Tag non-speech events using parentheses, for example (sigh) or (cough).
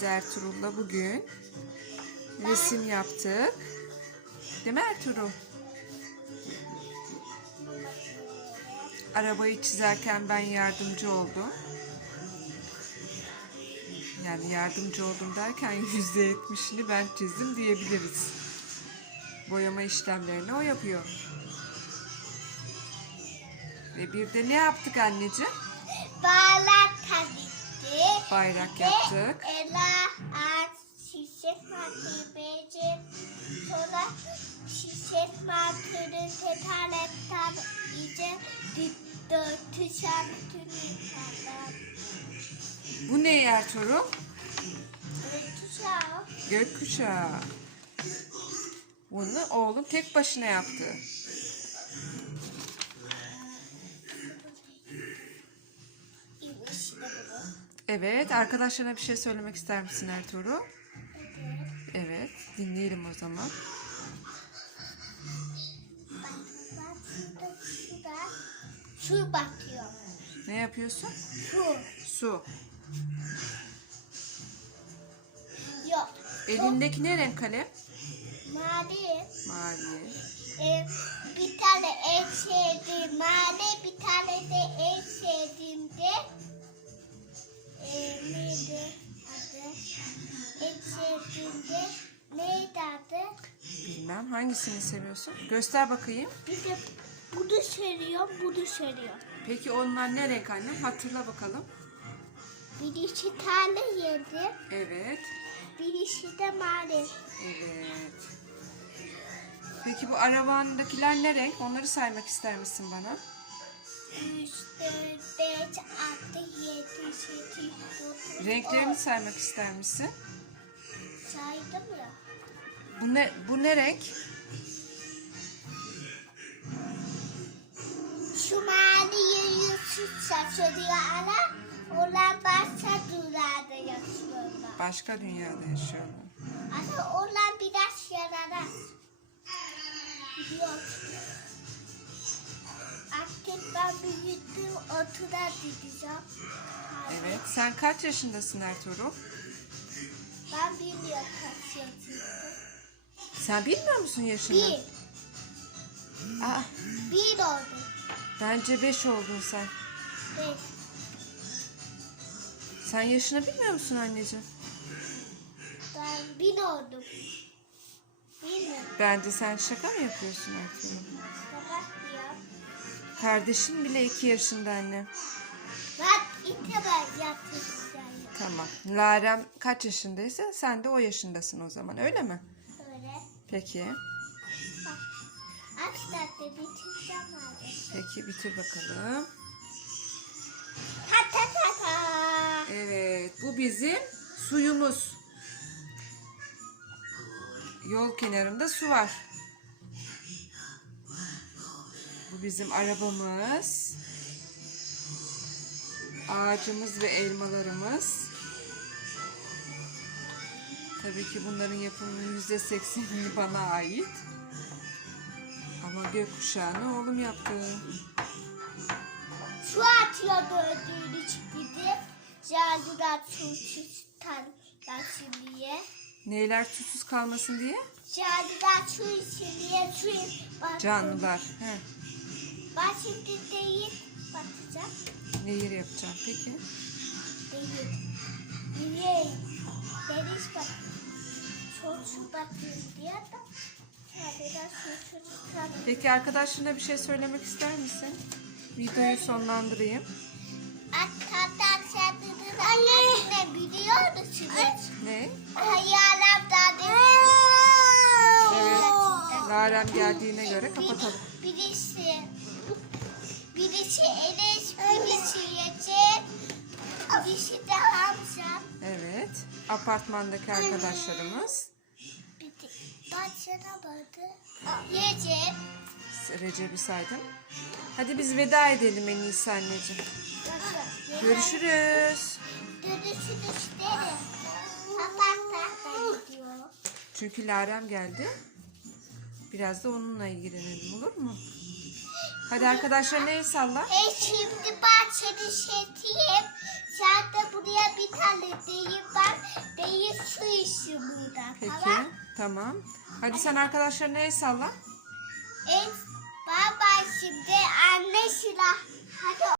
biz Ertuğrul'la bugün. Resim yaptık. Değil mi Ertuğrul? Arabayı çizerken ben yardımcı oldum. Yani yardımcı oldum derken (laughs) yüzde yetmişini ben çizdim diyebiliriz. Boyama işlemlerini o yapıyor. Ve bir de ne yaptık anneciğim? Bağlar tabii Bayrak yaptık. Ela ağaç şişe makinesi sonra şişe makinesi tekerlekten iyice dörtüşen bütün insanlar. Bu ne Ertuğrul? Dörtüşen Gökkuşağı. Bunu oğlum tek başına yaptı. Evet, arkadaşlarına bir şey söylemek ister misin Ertuğrul? Evet, dinleyelim o zaman. Su batıyor. Ne yapıyorsun? Su. Su. Yok. Elindeki ne renk kalem? Mavi. Mavi. Ee, bir tane en sevdiğim mavi, bir tane de en sevdiğim de neydi adı? Bilmem hangisini seviyorsun? Göster bakayım. Bir de bunu söylüyorum, bunu söylüyorum. Peki onlar ne renk annem? Hatırla bakalım. Birisi tane yedi, Evet. birisi de mavi. Evet. Peki bu arabandakiler ne renk? Onları saymak ister misin bana? Üç, dört, beş, altı, yedi, sekiz, dokuz, Renklerini on. saymak ister misin? Saydım ya. Bu ne bu ne renk? Şu mavi yürüyüşü şaşırıyor ana. Onlar başka dünyada yaşıyorlar. Başka dünyada yaşıyorlar. Ana onlar biraz yaralar. Biliyor. Artık ben büyüttüm otura gideceğim. Evet. Sen kaç yaşındasın Ertuğrul? Ben bilmiyorum kaç yaşındayım. Sen bilmiyor musun yaşını? Bir. Aa, Bir oldu. bence 5 oldun sen. Beş. Sen yaşını bilmiyor musun anneciğim? Ben bir oldum. Bilmiyorum. Bence sen şaka mı yapıyorsun Ertuğrul? Sabah diyor. Kardeşin bile 2 yaşında anne. Ben iki ben yatışacağım. Tamam. Larem kaç yaşındaysa sen de o yaşındasın o zaman öyle mi? Öyle. Peki. Akşamda bitireceğim abi. Peki bitir bakalım. Ta ta ta ta. Evet bu bizim suyumuz. Yol kenarında su var. Bu bizim arabamız. Ağacımız ve elmalarımız. Tabii ki bunların yapımının yüzde seksenini bana ait. Ama gökkuşağını oğlum yaptı. Su atıyordu ödüğünü gidip. Cadılar su çıkan diye. Neyler susuz kalmasın diye? Cadılar su için diye su baktım. Canlılar. He. Ben şimdi değil bakacağım. Nehir yapacağım peki. Değil. Niye? Deniz bak. Çok su batıyor diye de. Peki arkadaşlarına bir şey söylemek ister misin? Videoyu sonlandırayım. Arkadaşlar anne biliyor musunuz? Ne? Hayalimden Evet. Larem geldiğine göre kapatalım. Birisi birisi Enes, birisi Yece, birisi de Hamza. Evet. Apartmandaki arkadaşlarımız. Bir de başına vardı. Yece. Recep'i saydım. Hadi biz veda edelim en iyisi anneciğim. Görüşürüz. Görüşürüz derim. Kapatmakla gidiyor. Çünkü Larem geldi. Biraz da onunla ilgilenelim olur mu? Hadi arkadaşlar neyi salla? E şimdi bahçede şey diyeyim. Sen de buraya bir tane deyip ben deyip su içeyim burada. Peki tamam. tamam. Hadi sen arkadaşlar neyi salla? E baba şimdi anne silah. Hadi